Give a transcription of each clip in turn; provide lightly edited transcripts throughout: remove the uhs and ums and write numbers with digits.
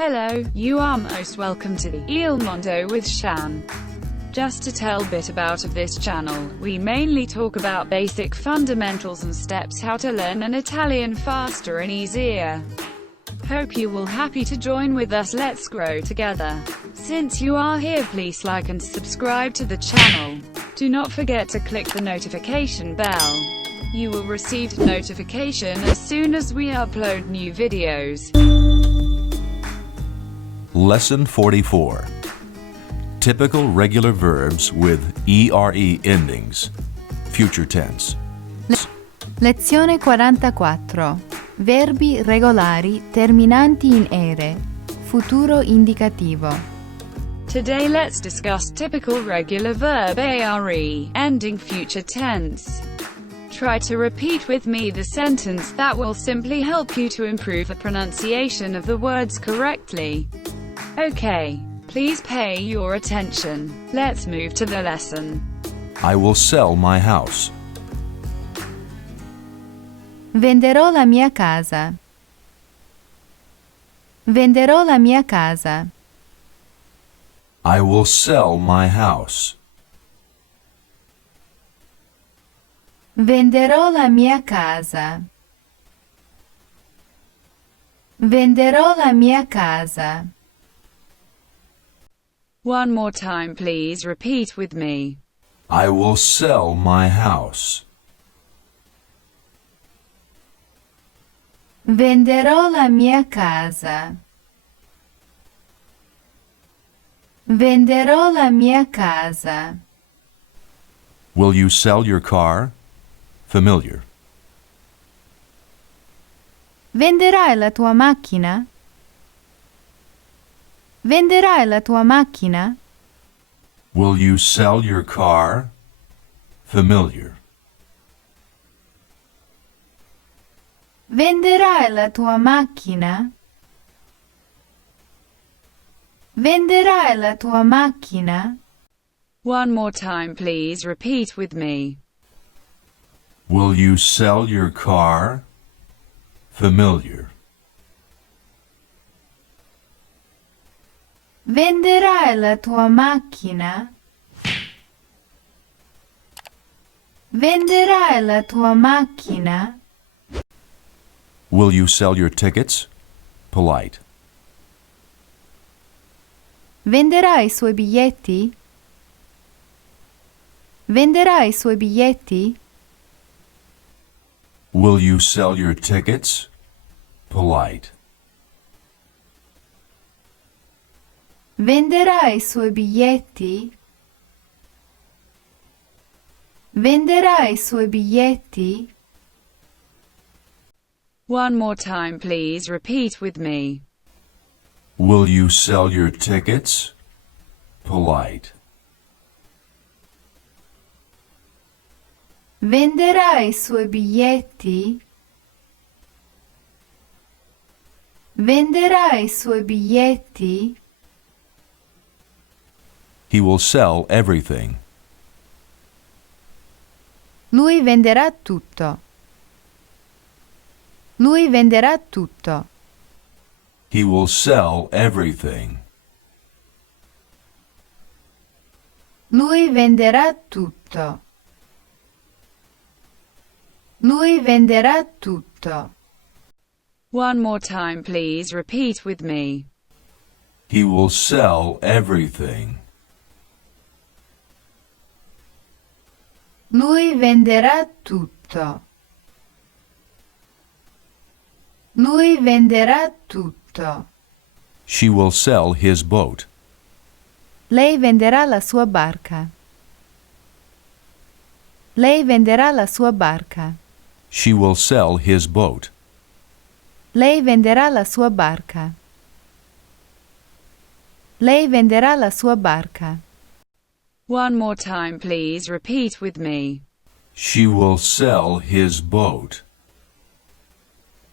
Hello, you are most welcome to the Il Mondo with Shan. Just to tell a bit about of this channel, we mainly talk about basic fundamentals and steps how to learn an Italian faster and easier. Hope you will happy to join with us, let's grow together. Since you are here, please like and subscribe to the channel. Do not forget to click the notification bell. You will receive notification as soon as we upload new videos. Lesson 44. Typical regular verbs with ERE endings. Future tense. Lezione 44. Verbi regolari terminanti in ere. Futuro indicativo. Today let's discuss typical regular verb ARE, ending future tense. Try to repeat with me the sentence that will simply help you to improve the pronunciation of the words correctly. Okay, please pay your attention. Let's move to the lesson. I will sell my house. Venderò la mia casa. Venderò la mia casa. I will sell my house. Venderò la mia casa. Venderò la mia casa. One more time, please repeat with me. I will sell my house. Venderò la mia casa. Venderò la mia casa. Will you sell your car? Familiar. Venderai la tua macchina? Venderai la tua macchina? Will you sell your car? Familiar. Venderai la tua macchina? Venderai la tua macchina? One more time, please repeat with me. Will you sell your car? Familiar. Venderai la tua macchina? Venderai la tua macchina? Will you sell your tickets? Polite. Venderà i suoi biglietti? Venderà i suoi biglietti? Will you sell your tickets? Polite. Venderà i suoi biglietti? Venderà i suoi biglietti? One more time, please repeat with me. Will you sell your tickets? Polite. Venderà i suoi biglietti? Venderà i suoi biglietti? He will sell everything. Lui venderà tutto. Lui venderà tutto. He will sell everything. Lui venderà tutto. Lui venderà tutto. One more time, please repeat with me. He will sell everything. Lui venderà tutto. Lui venderà tutto. She will sell his boat. Lei venderà la sua barca. Lei venderà la sua barca. She will sell his boat. Lei venderà la sua barca. Lei venderà la sua barca. One more time, please repeat with me. She will sell his boat.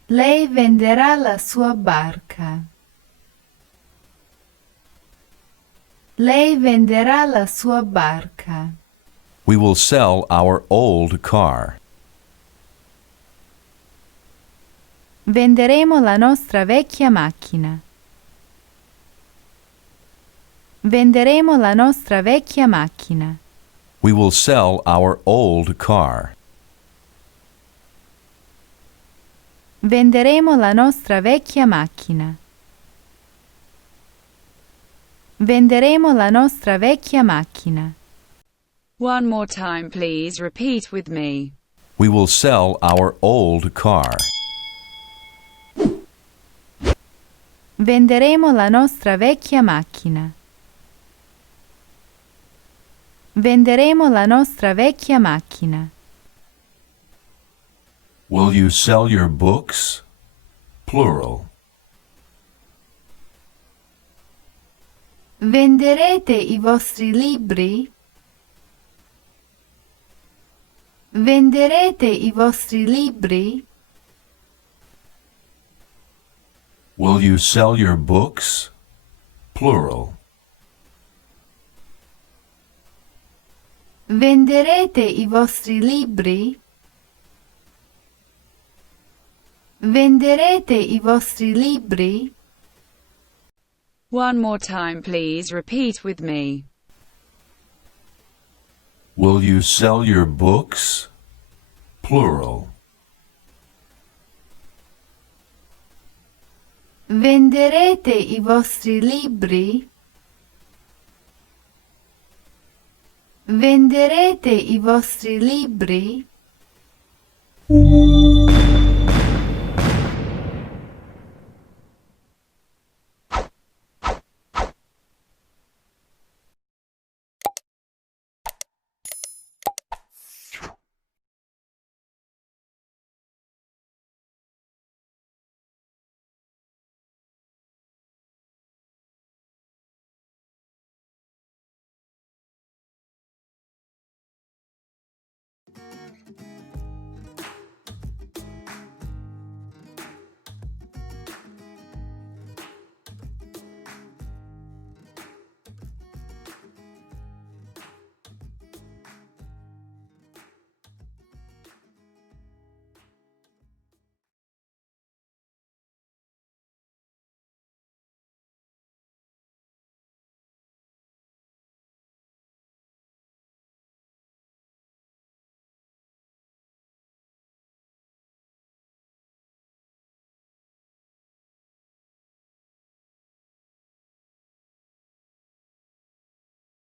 Lei venderà la sua barca. Lei venderà la sua barca. We will sell our old car. Venderemo la nostra vecchia macchina. Venderemo la nostra vecchia macchina. We will sell our old car. Venderemo la nostra vecchia macchina. Venderemo la nostra vecchia macchina. One more time, please repeat with me. We will sell our old car. Venderemo la nostra vecchia macchina. Venderemo la nostra vecchia macchina. Will you sell your books? Plural. Venderete i vostri libri? Venderete i vostri libri? Will you sell your books? Plural. Venderete i vostri libri? Venderete i vostri libri? One more time, please repeat with me. Will you sell your books? Plural. Venderete i vostri libri? Venderete i vostri libri?